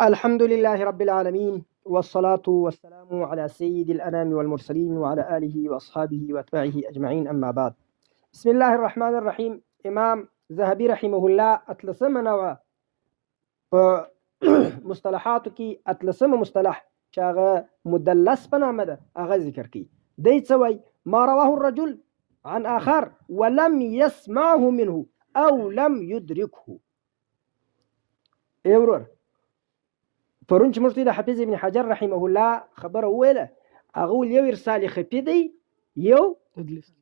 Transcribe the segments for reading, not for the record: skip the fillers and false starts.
الحمد لله رب العالمين، والصلاة والسلام على سيد الأنام والمرسلين وعلى آله وأصحابه وأتباعه أجمعين، أما بعد. بسم الله الرحمن الرحيم. إمام ذهبي رحمه الله أتلسمنا مصطلحاتك أتلسم مصطلح شاغ مدلس بنامده أغا ذكر كي ديت سوي ما رواه الرجل عن آخر ولم يسمعه منه أو لم يدركه. إيورور پرون چې موږ ته د حافظ ابن حجر رحمه الله خبره وویله، هغه ویل یو ارسال خفي دی، یو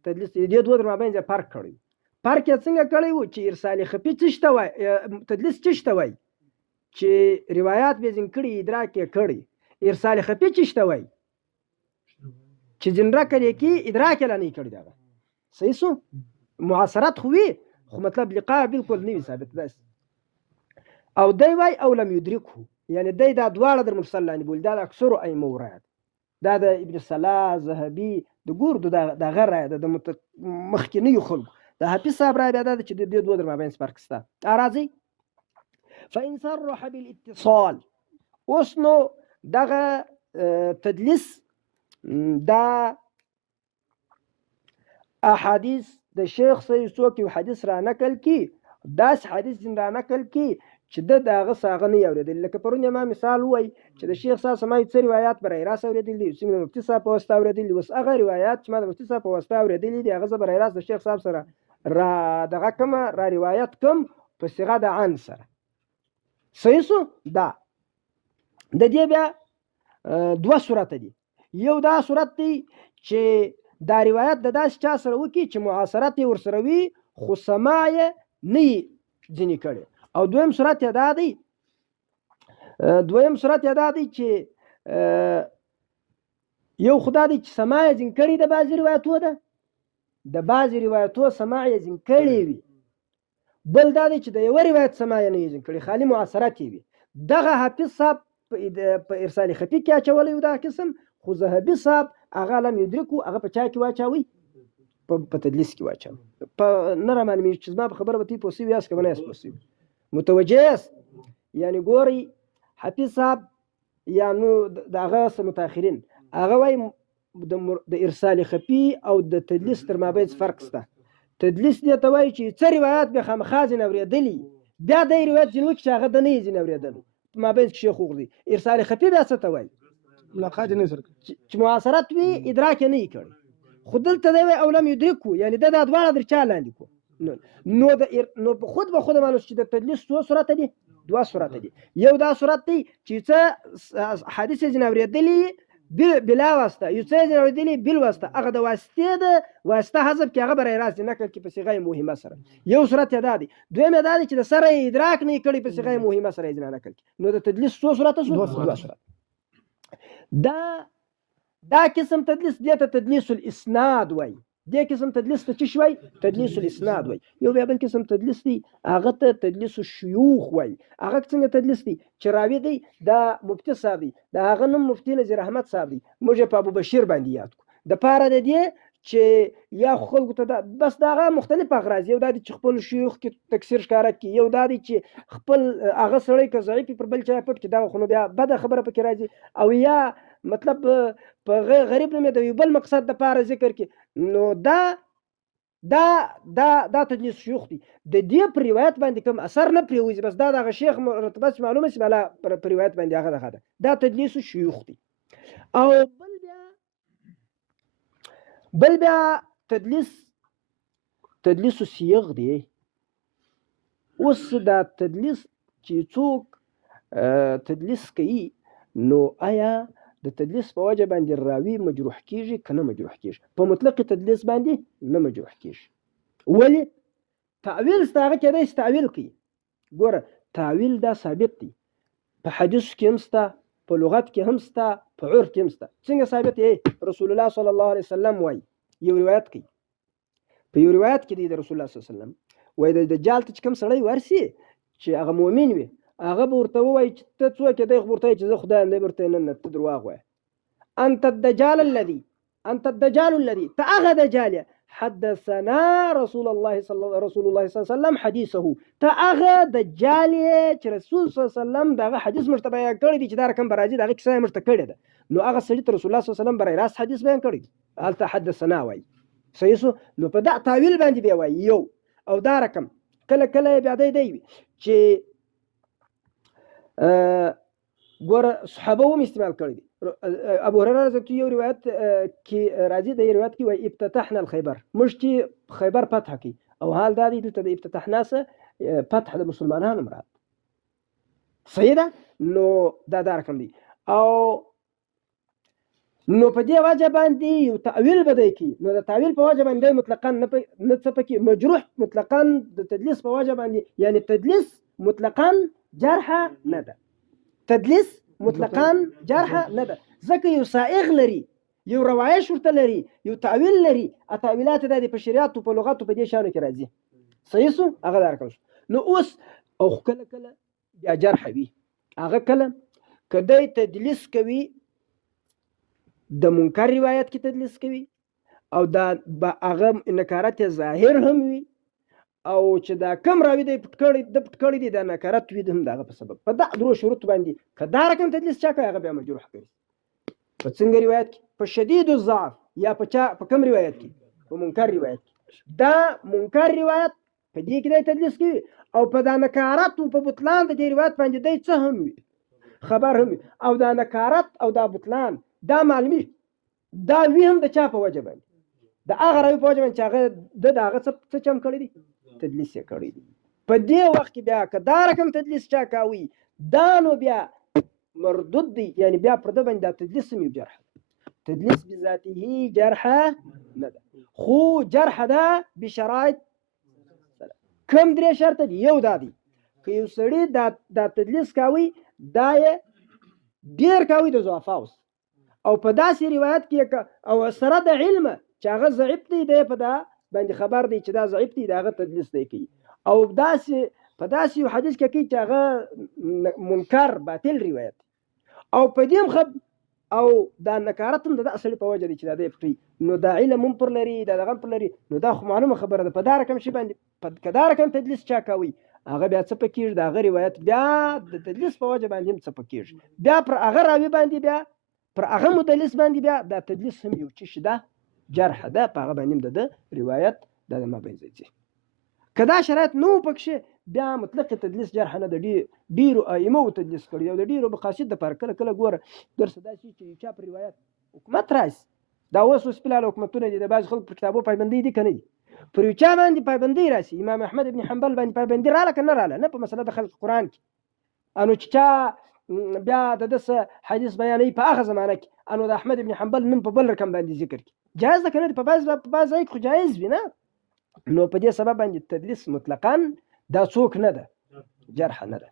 تدلیس دی. دې دوه در مابین فرق کړی. فرق یې څنګه کړی و چې ارسال خفي څه شته وای، تدلیس څه شته وای چې روایت به ځین کړي ادراک یې کړي. ارسال خفي څه شته وای چې جنرا کړي کې ادراک یې نه کړی. دا صحیح سو معاصرت خو وي، خو مطلب لقاء بالکل نه ثابت ده. او دی وای او لم يدركه، یعنی دی دا دواړه در مرسل لاندې بول. دا د اکثرو ائمه رایه، دا د ابن صلاح ذهبي د ګوردو دغه رایه ده، د مخکینیو خلکو. د حافظ صاحب رایه بیا دا ده چې د دې دوه در مابین فرق شته. راځئ فإن صرح بالاتصال. اوس نو دغه تدلیس دا احادیث د شیخ صحیح څوک یو حدیث را نقل کی، داس حدیث را نقل کی چې د هغه څنګه نه اوریدل. لکه پرون ما مثال وای چې د شیخ صاحب سمای څه روایت برای راس اوریدل دي، چې مفتي صاحب په واسطه اوریدل دي. اوس هغه روایت چې ما د مفتي صاحب په واسطه اوریدل دي، هغه برای راس د شیخ صاحب سره را دغه کوم را روایت کوم په صيغه د عن سره. صحیح سو دا د دې بیا دوه صورت دي. یو دا صورت دی چې دا روایت د داس چا سره وکي چې معاصرت ورسره وي خو سماع نه ځنی کړي. او دویم صورت دا دی چې یو خدای دی چې سماع ځین کړي د بعضی روایتو ده، د بعضی روایتو سماع ځین کړي وي. بل دا دی چې د یو روایت سماع نه ځین کړي، خالی معاصرت وي. دغه حافظ صاحب په ارسال خفي کې اچولې و دا قسم، خو ذهبي صاحب هغه لم يدرکو، هغه په چا کې واچوي، په تدلیس کې واچوي. په نه معلومه چې زما په خبره به تی پوسې یاس کنه یاس پوسې متوجه است. یعنی ګوري حافظ صاحب یا نو دغه متأخرین هغه وای د ارسال خفي او د تدلیس تر مابین فرق شته. تدلیس دی ته وای چې څه روایت به خامخازن اوریدلی، بیا د روایت جنو چې هغه د نه ځین اوریدل مابین شیخ وګړي. ارسال خفي بیا څه ته وای ملاقات نه سره چې معاصرت وی ادراک نه کړي. خودلته دی او لم يدركو، یعنی د دواړه در چا لاندې کو. نو خود به خود معلوم چې د تدلیس څو صورت دي، دوه صورت دي. یو دا صورت دی چې څه حدیث ځین اوریدلی بلا واسطه، یو څه ځین اوریدلی بل واسطه، هغه د واسطه د واسطه حذف کې هغه برای راځي نقل کې په صيغه مهمه سره. یو صورت دا دی. دویم دا دی چې د سره ادراک نه کړي په صيغه مهمه سره ځین نقل کې. نو د تدلیس څو صورت شو؟ دوه صورت. دا قسم تدلیس دی ته تدلیس الاسناد وای. دې قسم تدلیس ته څه شوی؟ تدلیس الاسناد وای. یو بل قسم تدلیس دی هغه ته تدلیس الشيوخ وای. هغه څنګه تدلیس دی چې راوی دی د مفتی صاحب دی، د هغه نوم مفتی نذیر احمد صاحب دی، موږ په ابو بشیر باندې یاد کو د پاره د دې چې یا خلکو ته بس دغه مختلف اغراض. یو د خپل شيوخ کې تکثیر ښکارا کی، یو د چې خپل هغه سړی که ضعیف پر بل چا پټ کې دا خو نو بیا بد خبره پکې راځي، او یا مطلب په غریب نه د یو بل مقصد د پاره ذکر کی. نو دا تدلیس شيوخ دی. د دې پر روایت باندې کوم اثر نه پریوځي، بس دا دغه شیخ مرتبه معلومه شي بلا پر روایت باندې هغه دغه دا تدلیس شيوخ دی. او بل بیا تدلیس صيغ دی. اوس دا تدلیس چې څوک تدلیس کوي، نو آیا د تدلیس په وجه باندې راوی مجروح کیږي کنه مجروح کیږي؟ په مطلق تدلیس باندې نه مجروح کیږي. ولی تعویل ستاره کې دا تعویل کوي. ګوره تعویل دا ثابت دی په حدیث کې هم ستا، په لغت کې هم ستا، په عرف کې هم ستا. څنګه ثابت دی؟ رسول الله صلی الله علیه وسلم وای یو روایت کوي، په یو روایت کې دی د رسول الله صلی الله علیه وسلم وای د دجال ته کوم سړی ورسي چې هغه مؤمن وي، هغه ورته وای چې ته څوک دی؟ ورته چې زه خدای نه ورته نه ته دروغ وای. انت الدجال الذي ته هغه دجال حدثنا رسول الله صلى الله عليه وسلم حديثه تاغه دجال چې رسول صلی الله علیه وسلم دغه حدیث مرتبه کړی دی چې دا رقم برازي دغه کیسه مرتبه کړی ده نو هغه سړي رسول الله صلی الله علیه وسلم برای راست حدیث بیان کړی الته حدثنا وای صحیح سو نو په دا تعویل باندې بیا وای یو او دا رقم کله کله بیا دی چې ګوره صحابه هم استعمال کړی دي ابو هريره رضی یو روایت کې راځي د روایت کې وای افتتحنا الخيبر موږ چې خیبر فتح کی او حال دا دی دلته د افتتاحنا سره فتح د مسلمانانو مراد صحیح ده نو دا رقم دی او نو په دې وجه باندې یو تعویل بدای کی نو د تعویل په وجه باندې مطلقاً نه څه پکې مجروح مطلقاً د تدلیس په وجه باندې یعنی تدلیس مطلقاً جرح نه ده تدلیس مطلقاً جرح نه ده ځکه یو سائغ لري یو روایت ورته لري یو تعویل لري تعویلات د په شریعت او په لغت په دې شانو کې راځي صحیح سو هغه درکو نو اوس او کله کله بیا جرح وي هغه کله کدی تدلیس کوي د منکر روایت کې تدلیس کوي او دا هغه نکارت ظاهر هم وي او چې دا کم راوي د پټکړی دی د نکارت وي هم دغه په سبب په دا درو شروط باندې کدا رقم تدلیس چا کوي هغه بیا مجروح کوي په څنګه روایت کې په شدید الضعف یا په کم روایت کې په منکر روایت کې دا منکر روایت په دې کې د تدلیس کوي او په دا نکارت او په بطلان د دې روایت باندې د څه هم وي خبر هم او دا نکارت او دا بطلان دا معلومی دا وی هم د چا په وجه باندې د هغه راوي په وجه باندې چې هغه د هغه څه چم کړی دی تدلیس یې کړی دی په دې وخت کې بیا کدا رقم تدلیس چا کوي دا نو بیا مردود دی یعنی بیا پر د باندې تدلیس هم جرح تدلیس بذاته جرح نه ده خو جرح ده بشرایط کم درې شرط دی یو دا دی که یو سړی دا تدلیس کوي دا یې ډیر کوي د ضعفاء او په داسې روایت کې او سره د علم چې هغه ضعیف دی دی په دا باندې خبر دی چې دا ضعیف دی دا هغه تدلیس دی کوي او په داسې یو حدیث کې چې هغه منکر باطل روایت او په دې او دا نکارت هم د اصل په وجه دی چې دا دی پټي نو دا علم هم پر لري دا دغه پر لري نو دا خو معلومه خبره ده په دا رقم شي باندې په کدا رقم تدلیس چا کوي هغه بیا څه پکېږي دا هغه روایت بیا د تدلیس په وجه باندې هم څه پکېږي بیا پر هغه راوي باندې بیا پر هغه مدلس باندې بیا دا تدلیس هم یو چی شده جرح ده په هغه باندې د روایت د ما بنځي کدا شرایط نو پکښه بیا مطلق تدلیس جرح نه د ډیرو ائمه تدلیس کړی او د ډیرو مقاصد د پر کله کله ګوره درس داسي چې چا پر روایت حکومت راځي دا اوس سپیلال حکومتونه دي د بعض خلک پر کتابو پابندي دي کنه پر چا باندې پابندي راسي امام احمد ابن حنبل باندې پابندي رااله کنه رااله نه په مسله د خلق قران کې انو چې بیا د دس حدیث بیانې په هغه زمانه کې انو د احمد ابن حنبل نن په بل رقم باندې ذکر کی جایز ده کنه په بعض ځای خو جایز وي نه نو په دې سبب باندې تدلیس مطلقاً دا څوک نه ده جرح نه ده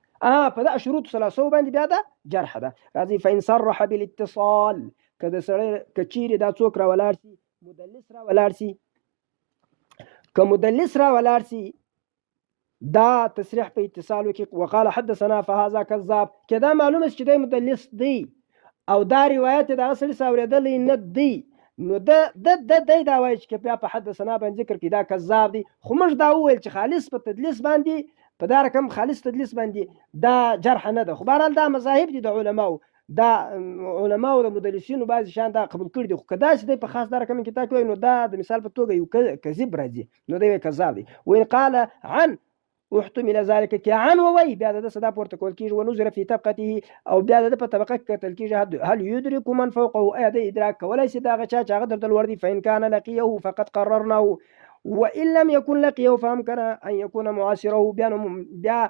په دا شروط ثلاثه باندې بیا ده جرح ده راځي فإن صرح بالاتصال کده سره کچيري دا څوک را ولاړ سي مدلس را ولاړ سي که مدلس را ولاړ سي دا تصریح په اتصال کې وقال حدثنا فهذا كذاب کدا معلومه چې دی مدلس دی او دا روایت د اصل ساوریدل نه دی نو دا وایي چې بیا په حدثنا باندې ذکر کې دا کذاب دی خو موږ دا وویل چې خالص په تدلیس باندې په دا رقم خالص تدلیس باندې دا جرح نه ده خو بهرحال دا مذاهب دي د علماو دا علماو د مدلسینو بعض شان دا قبول کړي دي خو کدا چې دی په خاص دا رقم کې تا کوي نو دا د مثال په توګه یو کذب راځي نو دی کذاب دی وان قال عن واحتمل ذلك كعن ووي بیا د صدا پورتکول کیږي ونظر فی طبقته او بیا د په طبقه کې قتل کیږي هل يدرك من فوقه ايد ادراك کولای شي دا غچا چې هغه درته ور دي فإن كان لقيه فقد قررناه وإن لم يكن لقيه فامكن ان يكون معاصره بیا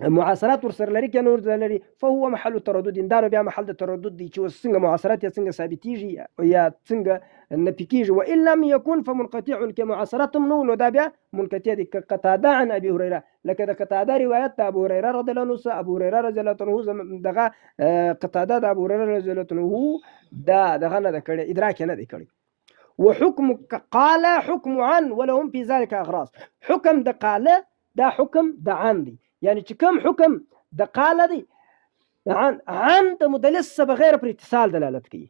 معاصرات ورسره لري کنه ورته لري فهو محل تردد اندار بیا محل تردد دي چې څنګه معاصرات یا څنګه ثابتيږي یا څنګه نپکیږي وان لم يكن فمنقطع كمعاصرتهم نو دا بیا منقطع دي قطاده عن ابي هريره لکه د قطاده روایت ابو هريره رضی الله عنه ابو هريره رضی الله عنه دغه قطاده د ابو هريره رضی الله عنه دغه نه کړي ادراک نه دی کړي وحكم قال حكم عن ولهم في ذلك اغراض حكم د قال دا حكم د عن دي يعني چې کوم حکم د قاله دی عن د مدلس بغیر پر اتصال دلالت کوي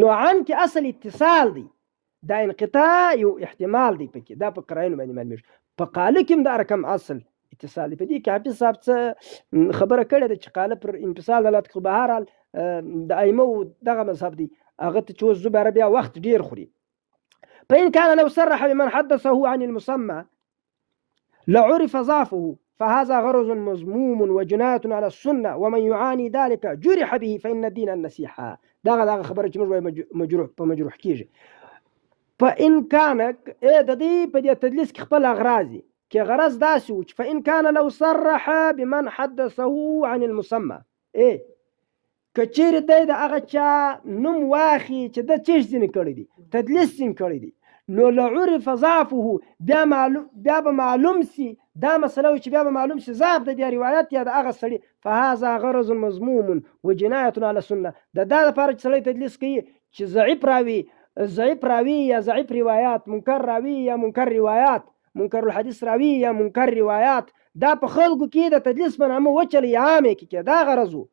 نو عن کې اصل اتصال دی دا انقطاع یو احتمال دی پکې، دا په قرائنو باندې معلومیږي. په قاله کې هم دا رقم اصل اتصال دی. په دې کې حافظ صاحب څه خبره کړې ده چې قاله پر انفصال دلالت کوي. بهرحال د ائمه دغه مذهب دی، هغه ته چې اوس زه بیا وخت ډیر خوري. فإن كان لو صرح بمن حدثه عن المسمى لعرف ضعفه فهذا غرض مذموم وجناية على السنة ومن يعاني ذلك جرح به فإن الدين النصيحة. دغه خبره چې موږ مجروح کیږي. فإن كان د دې په دې تدلیس کې خپل اغراض کې غرض داسې و چې فإن كان لو صرح بمن حدثه عن المسمى کچیر دی د هغه چا نوم واخی چې د چیش ځینې کړی دی، تدلیس ځینې کړی دی، نو لعرف ضعفه بیا به معلوم سي دا مسله چې بیا به معلوم سي ضعف د دې روایت یا د هغه سړي. فهذا غرض مذموم وجناية على السنة. د دا لپاره چې سړی تدلیس کوي چې ضعیف راوي یا ضعیف روایات، منکر راوي یا منکر روایات، منکر الحدیث راوي یا منکر روایات، دا په خلکو کې د تدلیس په نامه وچلي عامه کې دا غرض و.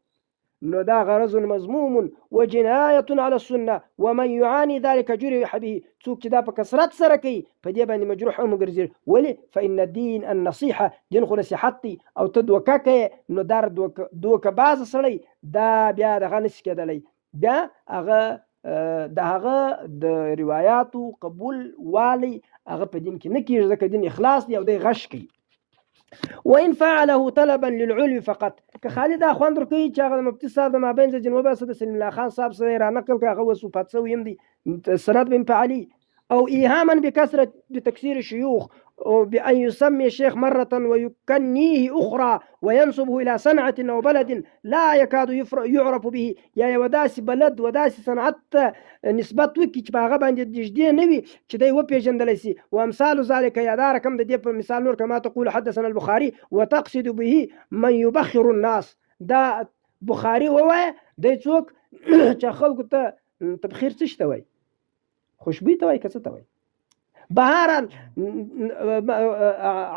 نو دا غرض مذموم وجناية على السنة ومن يعاني ذلك جرح به. څوک چې دا په کثرت سره کوي په دې باندې مجروح هم ګرځي. ولې؟ فإن الدين النصيحة، دین خو نصیحت دی. او ته دوکه کوي نو دا دوکه باز سړی دا بیا دغه نشي کېدلی، بیا هغه د هغه د روایاتو قبول والی هغه په دین کې نه کېږي، ځکه دین اخلاص دی او دی غش کوي. وإن فعله طلبا للعلو فقط. که خالد اخوان درکوي چې هغه مفتي صاحب د مابین د جنوب اسد سلیم الله خان صاحب سره را نقل کړ، هغه وصفات سوی هم دي سند بن فعلي. او ايهاما بكثره بتكسير الشيوخ بأن يسمي الشيخ مرة ويكنيه أخرى وينسبه إلى صنعة أو بلد لا يكاد يعرف به. يا وداسي بلد وداسي صنعت نسبت وكي چې هغه باندې جدي نه وي چې دی وپېژندلی سي. وامثال ذلك یا دا رقم د دې په مثال نور كما تقول حدثنا البخاري وتقصد به من يبخر الناس. دا بخاري ووایه دی څوک چې خلکو ته تبخیر څه شته وایي، خوشبويي ته وایي که څه ته وایي. بهرحال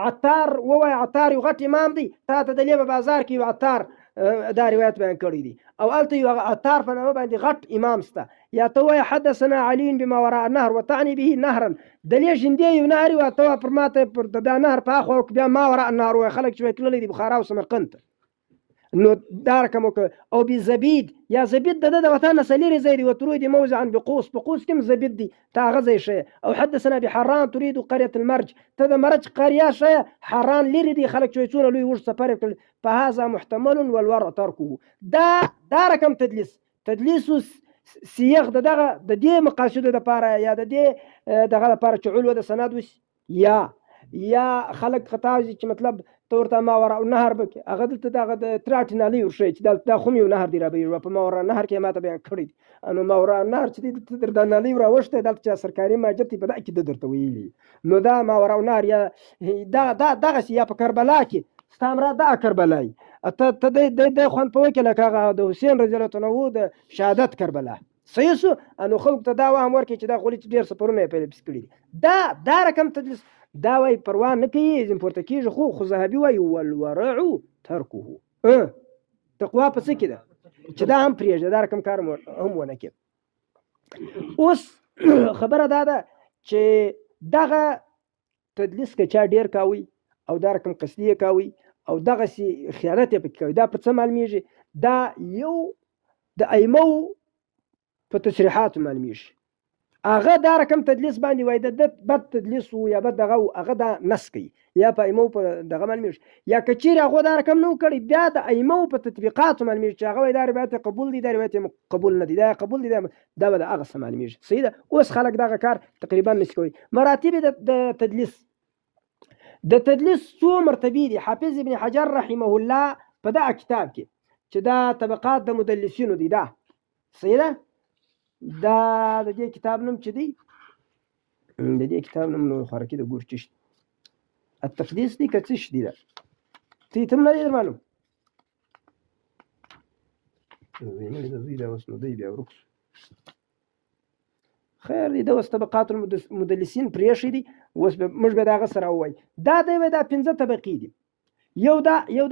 عطار ووایه عطار یو غټ امام دی، تا ته د لیبه بازار کې یو عطار دا روایت بیان کړی دی او هلته یو عطار په نامه باندې غټ امام سته. یا ته وایه حدثنا علي بما وراء النهر وتعني به نهرا، د لې ژندې یو نهر و ته پر ماته پر دا نهر په اخوا بیا ما وراء النهر وایي خلک چې تللی دي بخارا او سمرقند ته. نو دا رقم وکړه. او بزبید یا زبید د وطن سليري زيد وتريد موزعا بقوس، بقوس كم زبید دي تا غزي شيء. او حدثنا بحران تريد قرية المرج، تذا مرج قرية شيء حران ليري دي خلق شويتون لوي وش سفر. فهذا محتمل والورع تركه. دا رقم تدليس سياق د دې مقاصد د لپاره یا د دې دغه لپاره چې علو د سند وس یا خلق خطاوي چې مطلب تورته ما وراء النهر بک هغه دلته دغه د تراټنالي ورشي چې دلته خو یو نهر دی را به په ما وراء النهر کې ماته بیان کړی. انو ما وراء النهر چې د تراټنالي را وشته دلته سرکاري ماجرتي په دای کې د درته ویلي. نو دا ما وراء النهر یا دغه یا په کربلا کې ستامره دا کربلای ته د خوان په وکیل هغه د حسین رضی الله عنه د شهادت کربلا سيسو انو خلق ته دا وهم ورکړي چې دا خو ډیر سفرونه په لپس کړی. دا رقم تدلیس دا وای پروا نه کوي زم پورته کیږي. خو ذهبي وای والورع ترکه تقوا پس کې ده چې دا هم پریږه دا رقم کار هم ونه کې. اوس خبره ده چې دغه تدلیس کې چا ډیر کاوي او دا رقم قصدیه کاوي او دغه سي خیانت پکې کوي. دا په څه معلومیږي؟ دا یو د ائمه په تصریحات معلومیږي. هغه دا رقم تدلیس باندې وای د بد تدلیس یا بد دغه هغه دا نس کوي یا په ائمه په دغه معلومیږي. یا کچیر هغه دا رقم نو کړی بیا د ائمه په تطبیقات معلومیږي چې هغه دا روایت قبول دي دا روایت قبول نه دي دا قبول دي دا به هغه سم معلومیږي. صحیح ده. اوس خلک دغه کار تقریبا نشي کوي. مراتب د تدلیس څو مرتبه دي. حافظ ابن حجر رحمه الله په دا کتاب کې چې دا طبقات د مدلسینو دي دا صحیح ده. دا د دې کتاب نوم چې دی د دې کتاب نوم نو خارکې د ګورچش التقديس دي کڅش دي دا تی تم نه معلوم ویني د دې دا اوس نو دی بیا ورکس خیر دي دا اوس طبقات المدلسین پریښې دي. اوس موږ به دا غسر وای دا دا 15 طبقې دي. یو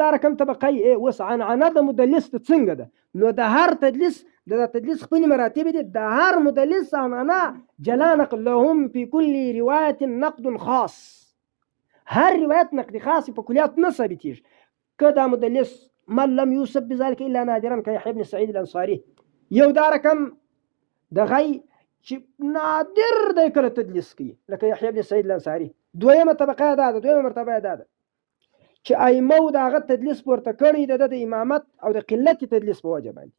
دا رقم طبقه اوس عنعنه د مدلس څنګه ده. نو د هر تدلیس د تدلیس خپل مراتب دي. د هر مدلس عنعنه جلا نقل لهم في كل روايه نقد خاص. هر روایت نقد خاص په کلیات نه ثابتېږي. که دا مدلس من لم يوصف بذلك الا نادرا كيحيى بن سعيد الانصاري، یو دا رقم د غي چې نادر دی کله تدلیس کوي لکه یحیی بن سعید الانصاري. دویمه طبقه دا ده، دویمه مرتبه دا ده چې ائمه د هغه تدلیس پورته کړی د امامت او د قلت تدلیس په وجه باندې.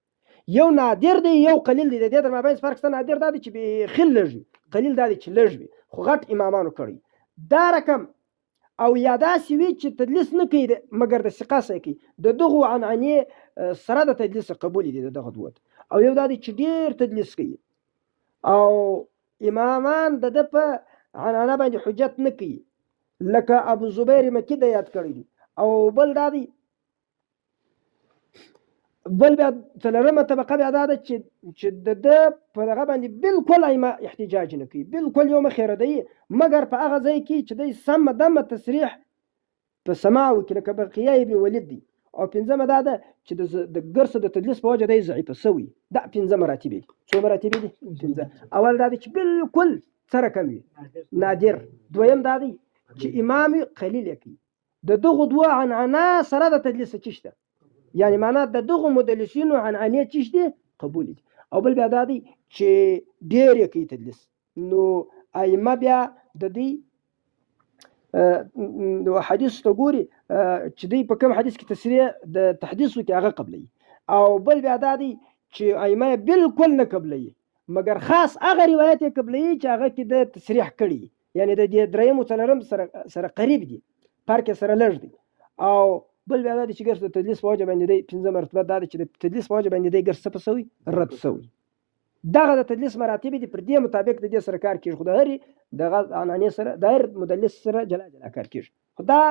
یو نادر دی یو قلیل دی. د دې تر مابین فرق شته. نادر دا دی چې به خل لږ وي، قلیل دا دی چې لږ وي خو غټ امامانو کړی. دا رقم او یاداسي وي چې تدلیس نه کوي مګر د ثقه سره کوي. د دغو عنعنې سره د تدلیس قبول دي دغه دوت. او یو دا دی چې ډیر تدلیس کوي او امامان د په عنعنه باندې حجت نه کوي لکه ابو زبیر مکی د یاد کړی دي. او بل دا دی بل بیا څلورمه طبقه بیا دا ده چې د په دغه باندې بالکل ائمه احتجاج نه کوي، بالکل یو مخیره دی مګر په هغه ځای کې چې دی سم دمه تصریح په سماع وکړي لکه بقیه ابن ولید دي. او پنځمه دا ده چې د ګرس د تدلیس په وجه دی ضعیفه سوی. دا پنځه مراتب دي. څو مراتب دي؟ پنځه. اول دا دی چې بالکل سره کم وي نادر. دویم دا دی چې امام قلیل کوي. د دغه دوه عنعنه سره د تدلیس چشته، یعنی معنا د دغه مدلسینو عنعنې چشته قبول دي. او بل بیا دا دی چې ډیر کوي تدلیس. نو ائمه بیا د دې د حدیث ته ګوري چې دی په کوم حدیث کې تصریح د تحدیث کې هغه قبلي. او بل بیا دا دی چې ائمه بالکل نه قبلي مګر خاص هغه روایت قبلي چې هغه کې د تصریح کړي، یعنی د دې دریم او څلورم سره قریب دي، فرق سره لږ دی. او بل بیا دا دی چې ګرس د تدلیس په وجه باندې دی پنځه مرتبه دا دی چې د تدلیس په وجه باندې دی ګرس څه پسوي رد سوی. دغه د تدلیس مراتب دي. پر دې مطابق د دې سره کار کیږي. خو د هرې دغه عنعنې سره د هر مدلس سره جلا جلا کار کیږي. خو دا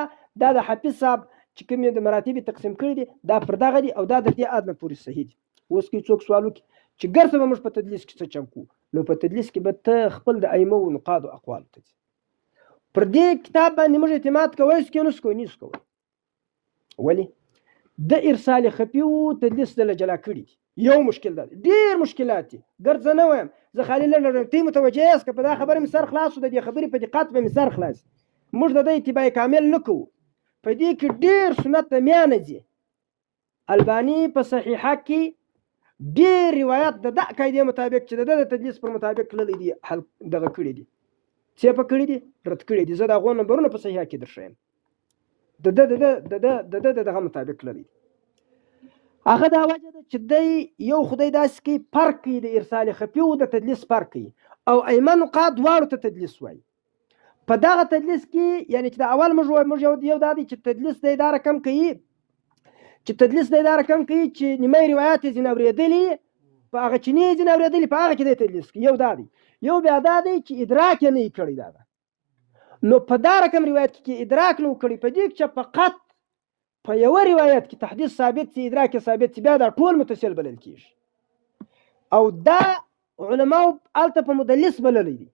د حافظ صاحب چې کوم د مراتب تقسیم کړي دي دا پر دغه دي او دا د دې ادنه پورې صحیح دي. اوس کې څوک سوال وکړي چې ګرس به موږ په تدلیس کې څه چمکو، نو په تدلیس کې به ته خپل د ائمه او نقاد او اقوال ته پر دې کتاب باندې موږ اعتماد کوو چې نو سکو نیس کوو. ولی د ارسال خفي او تدلیس د جلا کړي دي. یو مشکل ده، ډیر مشکلات دي. ګرځ نه وایم زه خالي لږ ته متوجه یاست که په دا خبره مې سر خلاص د دې خبرې په دقت به مې سر خلاص. موږ د دې اتباع کامل نه کوو. په دې کې ډیر سنت میانه دي. الباني په صحیحه کې ډیر روایت د قاعده مطابق چې د تدلیس پر مطابق کړل دي حل دغه کړی دي چې په کړی دي رد کړی دي. زه دا غو نمبرونه په صحیحه کې درشم د دغه مطابق کړل دي. هغه دا وجه ده چې دی یو خدای داسې کوي فرق کوي د ارسال خفي او د تدلیس فرق کوي. او ائمه نقاد دواړو ته تدلیس وایي. په دغه تدلیس کې یعنی چې د اول موږ یو دا دی چې تدلیس د اداره کم کوي چې نیمه روایت یې ځینې اورېدلي په هغه چې نه یې ځینې اورېدلي په هغه کې دی تدلیس کوي. یو دا دی. یو بیا دا دی چې ادراک یې نه کړی. دا نو په دا رقم روایت کې ادراک نه کړی په دې چې فقط په یو روایت کې تحديث ثابت سي ادراک ثابت سي بیا دا ټول متصل بلل کیږي. او دا علماء الته په مدلس بلل دي.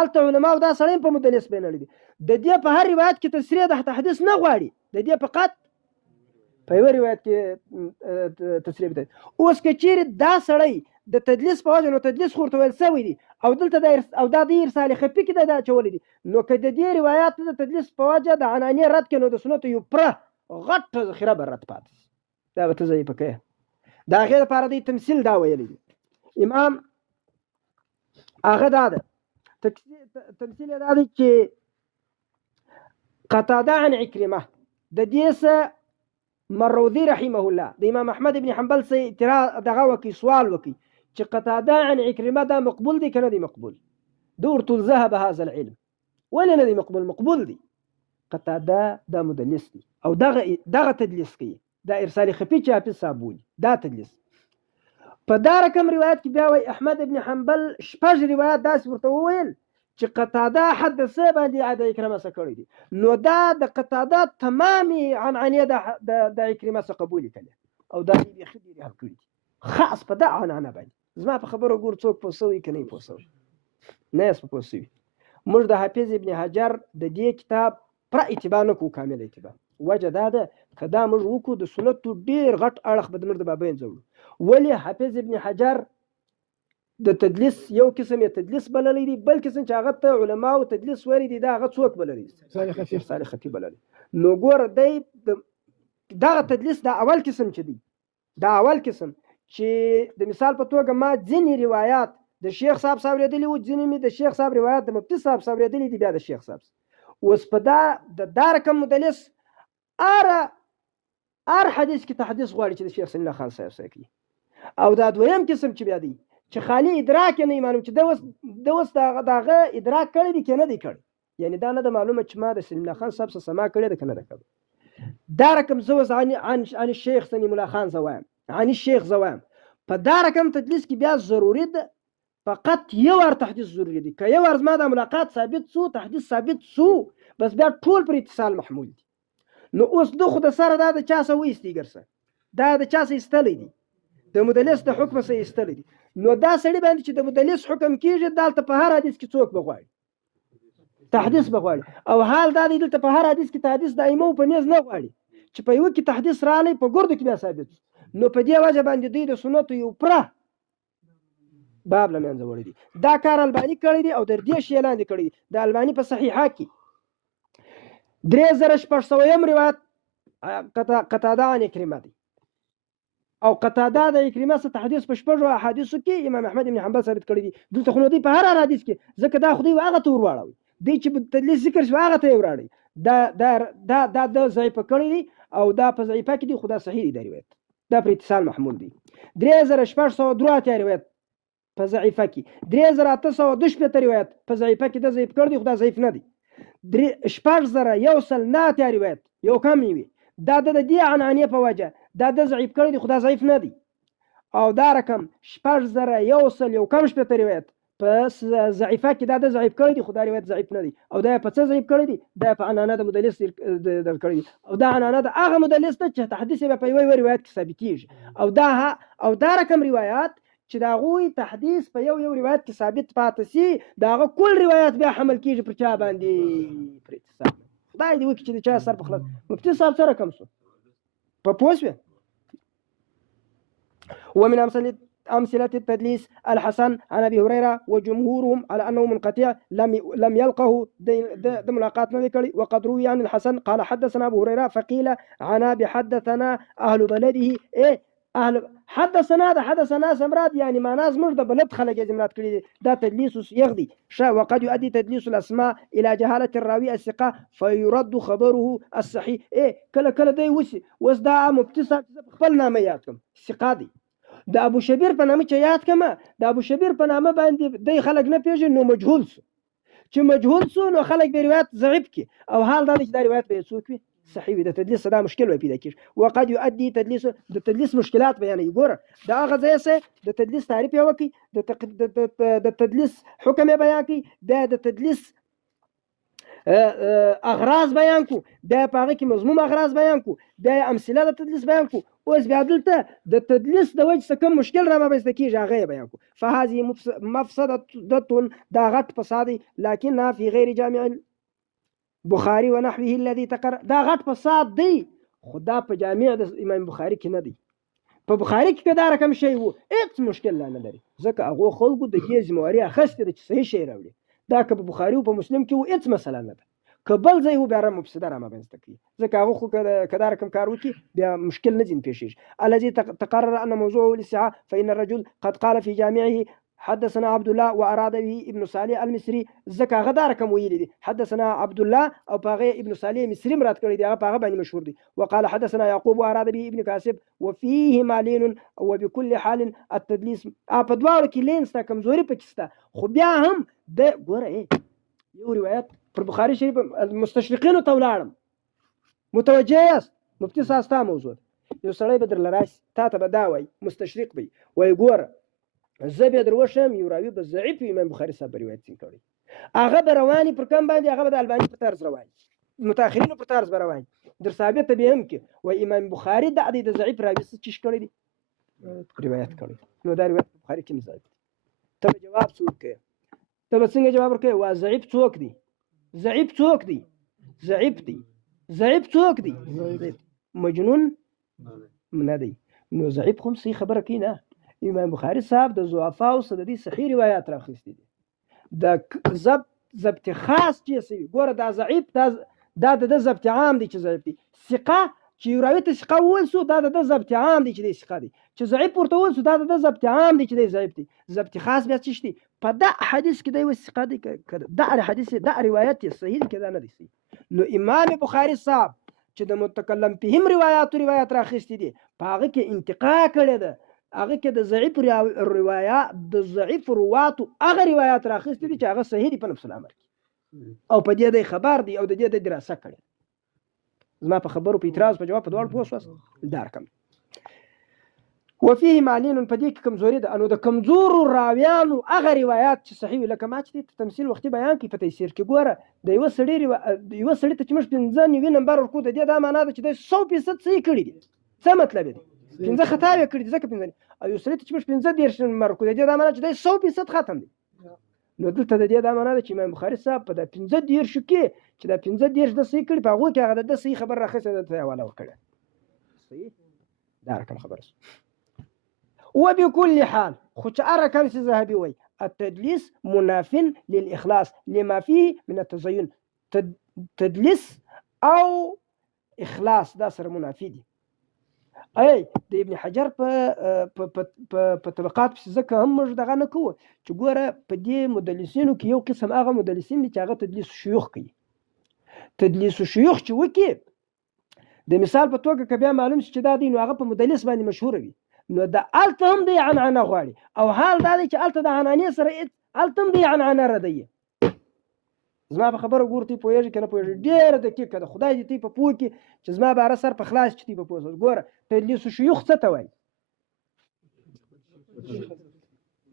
الته علماء دا سړی په مدلس بلل دي. د دې په هر روایت کې تصریح د تحديث نه غواړي. د دې فقط په یو روایت کې تصریح دی. اوس که چیرې دا سړی د تدلیس په وجه نو تدلیس خورته ویل سوی دي او دلته د ارسال خفي کې دا چولې دي، نو که د دې روایت د تدلیس په وجه د عنعنې رد کړي نو د سنت یو پره غټ ذخیره به رد پاتې دا به ته ځای پکې دا غیر لپاره دی تمثیل دا ویلی دي. امام هغه دا ده تمثیل دا دی چې قتاده عن عکرمه د دې څه مروذي رحمه الله د امام احمد ابن حنبل سه اعتراض دغه وکي سوال وکي چې قتاده عن عکرمه دا مقبول دي کنه دي مقبول. دورت ذهب هذا العلم ولا ندي مقبول دي. قتاده دا مدلس دي او دغه تدلیس کوي. دا ارسال خفي چې حافظ صاحب دا تدلیس. په دا رقم روایت کې بیا وای احمد ابن حنبل شپږ روایت داس ورته وویل چې قتاده حدثه باندې د عکرمه څخه کړی دي. نو دا د قتاده تمامي عنعنه د عکرمه څخه قبول کړي او دا دې خدي حل کړی خاص په دا عنعنه باندې. زما په خبرو ګور څوک پوسوي کني پوسوي نه اس پوسوي. موږ د حافظ ابن حجر د دې کتاب پر اتباع نه کو کامل اتباع. وجه دا ده کدا موږ وکړو د سنتو ډیر غټ اړخ به د بابین زوړو. ولی حافظ ابن حجر د تدلیس یو قسم یې تدلیس بللی دی، بل قسم چې هغه ته علما او تدلیس وری دي دا هغه څوک بللی دي؟ صالح خطیب بللی. نو ګوره دی دغه تدلیس دا اول قسم چې دی، دا اول قسم چې د مثال په توګه ما ځینې روایات د شیخ صاحب اوریدلي وو، ځینې مې د شیخ صاحب روایات د مفتی صاحب اوریدلي دي، بیا د شیخ صاحب. اوس په دا رقم مدلس ار حدیث کې تحدیث غواړي چې د شیخ سلیمان خان صاحب سره کوي. او دا دویم قسم چې بیا دی چې خالی ادراک نه معلوم چې د وس دغه ادراک کړی دی کنه دی کړی، یعنی دا نه د معلومه چې ما د سلیمان خان صاحب سره سما کړی ده کنه ده کړی. دا رقم زوز عن الشيخ سليم الله خان زوام عن الشيخ زوام. په دا رقم تدلیس کې بیا ضروري ده فقط یو ور تحدیث ضروري دی، که یو ور ما د ملاقات ثابت سو تحدیث ثابت سو بس بیا ټول پر اتصال محمول دي. نو اوس د خود سره دا د چا سو وېستي ګرځه، دا د چا سه استلې دي، د مدلس د حکم سه استلې دي. نو دا سړي باندې چې د مدلس حکم کیږي دالته په هر حدیث کې څوک بغواړي تحدیث بغواړي، او حال دا دی دلته په هر حدیث کې تحدیث دایمو په نيز نه غواړي چې په یو کې تحدیث رالی په ګردو کې بیا ثابت. نو په دې وجه باندې دوی د سنتو یو پره باب لمنځه وړي دي. دا کار الباني کړی دی او د دې شی لاندې کړی دی. د الباني په صحیحه کې 3600 روایت قتاده عن کریم دی، او قتاده د کریمه څخه تحدیث په شپږو احادیثو کې امام احمد بن حنبل ثابت کړی دی. دلته خو دوی په هر حدیث کې ځکه دا خو دوی هغه ته ورواړوي دی چې تدلیس ذکر شو هغه ته وراړي. دا د ضعیف کړی دی او دا په ضعیفه کې دی، خدا صحیح دی روایت دا پر اتصال محمول دی. 3603 روایت په ضعیفه کې، 3812 روایت په ضعیفه کې د ضعیف کړی دی، خدا ضعیف نه دی. 4109 روایت یو کم وي، دا د دې عنعنه په وجه دا د ضعیف کړی دی، خدا ضعیف نه دی. او دا رقم 4100 کم شپته روایت په ضعیفه کې دا د ضعیف کړی دی، خدا روایت ضعیف نه دی. او دا په څه ضعیف کړی دی؟ دا په عنعنه د مدلس در کړی دی، او دا عنعنه د هغه مدلس ته چې تحدیث په یو روایت کې ثابتېږي. او دا رقم روایت چې دا غوي تحدیث په یو روایت کې ثابت پاتې سي، دا کل روایت بیا حمل کیږي پر چا باندې؟ پر اتصال. خدای دې وکړي چې چا سر په خلاص مفتی صاحب سره کم شو په پوسوه. ومن أمثلة التدليس الحسن عن أبي هريرة وجمهورهم على أنه منقطع لم يلقه ملاقات نذكري. وقد روي عن الحسن قال حدثنا أبو هريرة فقيل عنا بحدثنا أهل بلده أهل حدثنا سمرات يعني ما ناس مرد بلد خلق جمرات كلي دا تدليس يغدي وقد يؤدي تدليس الأسماء إلى جهالة الراوي الثقة فيرد خبره الصحيح. كلا دي وسدا مبتسم خپلنا مياتكم ثقة دي د ابو شبیر په نامه چې یاد کما، د ابو شبیر په نامه باندې د خلک نه پیژني، نو مجهول سو چې مجهول سو نو خلک به روایت ضعیف کی، او حال دا چې دا روایت به څوک وي صحیح وي. د تدلیس دا مشکل وي پیدا کیږي. وقد يؤدي تدلیس د تدلیس مشکلات بیان یګور دا هغه ځای سه د تدلیس تعریف یو کی، د تدلیس حکم بیان کی، د تدلیس اغراض بیان کو، دا پاره کې مضمون اغراض بیان کو، دا امثله د تدلیس بیان کو. اوس بیا دلته د تدلیس د وجه څخه کوم مشکل را مابسته کیږي هغه بیان کو. فهذه مفسده دا غټ فساد لكنها في غير جامع البخاري ونحوه الذي تقر. دا غټ فساد دی خدا په جامع د امام بخاری کې نه دی. په بخاری کې دا رقم شی وو هیڅ مشکل نه لري، ځکه هغه خلکو د دې ذمہواری اخیسته چې صحیح شی راوړي. دا که په بخاری او په مسلم کې هیڅ مسله نه ده، کبل ځای هو بیا مفسده را مابسته کی، ځکه هغه خو کدا رقم کار وکي بیا مشکل نه جن پیشیږي. الذي تقرر ان موضوعه الاستعاء فان الرجل قد قال في جامعه حدثنا عبد الله واراد به ابن صالح المصري، ځکه هغه دا رقم ویل دي حدثنا عبد الله او پاغه ابن صالح مصري مراد کړی دی، هغه پاغه باندې مشهور دي. وقال حدثنا يعقوب واراد به ابن كاسب وفيه مالين وبكل حال التدليس. په دواړو کې لینستا کمزوري پکستا، خو بیا هم د ګوره یو روایت پر بخاری شریف مستشرقین ته ولاړم متوجه یاست مفتی ساستا موضوع یو سړی بدر لراس تا ته بداوي مستشرق بي وای ګوره زه به دروښم یو راوی به ضعیف امام بخاری صاحب روایت کړي، هغه رواني پر کم باندې هغه د الباني په طرز رواني متأخرین په طرز رواني در ثابت به هم کې و امام بخاری د عدد ضعیف راوی څه چش کړی دي روایت کړي. نو دا روایت بخاری کې ضعیف. ته جواب څوک ته څنګه جواب ورکړي؟ وا ضعیف څوک دي؟ ضعیف څوک دي؟ ضعیف دي. ضعیف څوک دي؟ مجنون نه دی. نو ضعیف هم صحیح خبره کوي نه. امام بخاري صاحب د ضعفاو څخه د دې صحیح روایات راخیستي دي. د ضبط خاص چې سوي ګوره دا ضعیف دا د ضبط عام دی چې ضعیف دی. ثقه چې یو راوي ته ثقه وویل سو دا د ضبط عام دی چې دی ثقه دی. چې ضعیف ورته وویل سو دا د ضبط عام دی چې دی ضعیف دی. ضبط خاص بیا څه شي په دا حدیث کې دی و ثقه دی دا حدیث دا روایت صحیح دی کدا نه دی صحیح. نو امام بخاري صاحب چې د متکلم فيهم روایت راخیستي دي په هغه کې انتقا کړی ده. هغه کې د ضعیف روایت د ضعیف رواتو هغه روایت راخیستي دي چې هغه صحیح دي په نفس الامر کې او په دې د خبر دي او د دې د دراسه کړي. زما په خبرو په اعتراض په جواب په دوړ پوښوس دار کم وفيه معلن په دې کې کمزوري ده. انو د کمزور راویانو هغه روایت چې صحیح لکه ما چې تمثيل وختي بیان کې په تفسیر کې ګوره د یو سړي ته چې موږ 15 نمبر ورکو د دې دا معنا ده چې د 100% صحیح کړی دي. څه مطلب دی؟ 15 خطا یې کړی ځکه 15 او یو سړي ته چې موږ 15 نمبر ورکو د دې دا معنا چې د 100% ختم دي. نو دلته د دې دا معنا ده چې امام بخاري صاحب په د 15 شو کې چې د 15 د صحیح کړي په هغه کې هغه د صحیح خبر راخصه ده حواله وکړه. صحیح دا رقم خبره. وبكل حال خش أركان ذهبي وي التدليس مناف للإخلاص لما فيه من التزين. تدليس أو إخلاص دا سر منافي دي. أي د ابن حجر په طبقات په ځکه هم موږ دغه نه کوو چې ګوره په دې مدلسینو کې یو قسم هغه مدلسین دي چې هغه تدلیس شيوخ کوي. تدلیس شيوخ چې وکي د مثال په توګه که بیا معلوم شي چې دا دی نو هغه په مدلس باندې مشهور وي نو د الته هم دی عنعنه غواړي او حال دا دی چې الته د عنعنې سره الته هم دی عنعنه ردیه. زما په خبره ګورتي پوهېږي که نه پوهېږي ډېره دقیقه ده. خدای دې تی په پوه کې چې زما باره سر په خلاص چې تی په پوه ګوره تدلیس شيوخ څه ته وایي؟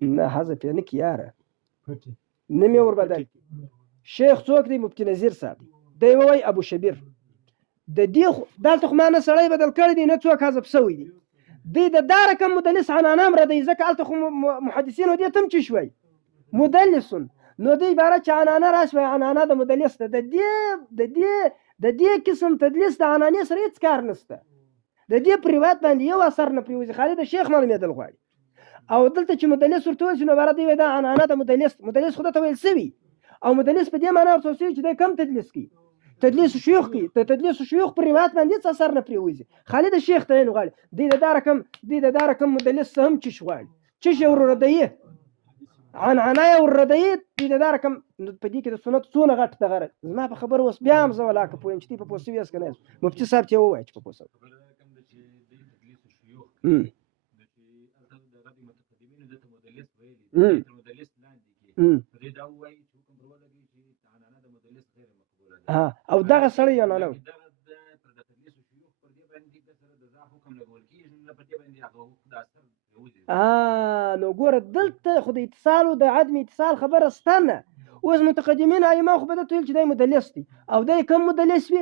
نه حذف یې نه کې یاره نه مې وربدل. شیخ څوک دی؟ مفتي نظیر صاحب دی وایي ابو شبیر د دې دلته خو ما نه سړی بدل کړی دی نه څوک حذف سوی دی. دی د دا رقم مدلس عنعنه هم ردی ځکه هلته خو محدثینو دې ته هم چې شوی مدلسون نو دی عباره چې عنعنه راشوی عنعنه د مدلس ده. د دې قسم تدلیس د عنعنې سره هېڅ کار نشته. د دې په روایت باندې یو اثر نه پرېوځي خالي د شیخ معلومېدل غواړي او دلته چې مدلس ورته ویل شي نو عباره دی دا عنعنه د مدلس خو ته ویل سوي او مدلس په دې معنا ورته ویل چې دی کم تدلیس کوي تدلیس شيوخ کوي. ته تدلیس شيوخ په روایت باندې څه اثر نه پرېوځي خالي د شیخ ته یې غواړي دی د دا رقم مدلس هم چې غواړي چې ور ردیه عنعنه ورردی دی د دا رقم په دې کې د سنت څونه غټ دغه زما په خبره اوس بیا هم زه ولاکه پویم چې په پوسوي اس کنه مفتي صاحب ته وایي چې په پوسو او دغه سړی یا نه نو ګوره دلته خو د اتصال او د عدم اتصال خبره ستنه. اوس متقدمین ائمه خو به ته ویل چې دی مدلس دی او دی کم مدلس وي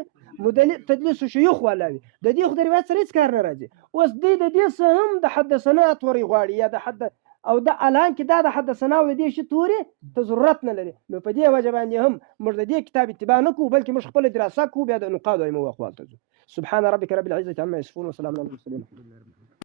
تدلیس شيوخ ولا وي د دې خو د روایت سره هیڅ کار نه راځي. اوس دی د دې څه هم د حدثنا توري غواړي یا د حد او د الان کې دا د حدثنا او د دې شي توري ته ضرورت نه لري. نو په دې وجه باندې هم موږ د دې کتاب اتباع نه کوو بلکې موږ خپل دراسه کوو بیا د نقاد ائمه او اقوال ته ځو. سبحان ربك رب العزة عما يصفون وسلام على المرسلين.